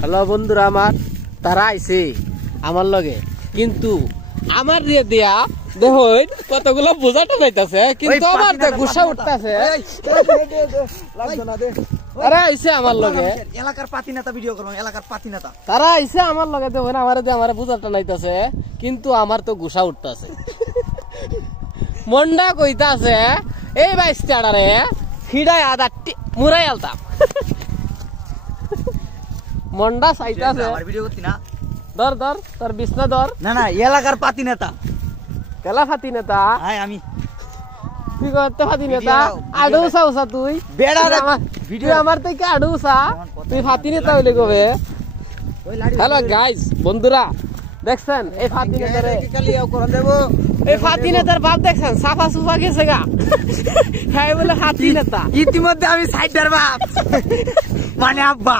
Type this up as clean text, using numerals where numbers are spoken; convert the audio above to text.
Hello বন্ধুরা, আমার তারা আইছে আমার লগে, কিন্তু আমার দিয়ে দিয়া দেখো কতগুলো বোঝাটা যাইতাছে, কিন্তু আমার তো গুসা উঠতাছে। তারা আইছে আমার লগে, এলাকার পাতি নেতা ভিডিও করলাম, এলাকার পাতি নেতা তারা আইছে আমার লগে, দেখো আমার দিয়ে আমার বোঝাটা নাইতাছে, কিন্তু আমার তো গুসা উঠতাছে। মন্ডা কইতাছে এই বাইস্তাড়ারে খিড়াই আদা মুরাই আলতাম। মন্ডা চাইতাছে আমার ভিডিও করতি না, ধর ধর তোর বিছনা ধর। না না এলাকার পাতি নেতা, কেলা ফাতি নেতা আমি তুই করতে ফাতি নেতা আডু চাওছা তুই বেড়া ভিডিও আমার থেকে আডু চা তুই ফাতি নেতা হইলে কবে। হ্যালো গাইস বন্ধুরা, দেখছেন এই ফাতি নেতারে, এই ফাতি নেতার বাপ দেখছেন সাফা সুফা গেছে গা, হ্যাঁ বলে ফাতি নেতা। ইতিমধ্যে আমি সাইডার বাপ মানে আব্বা।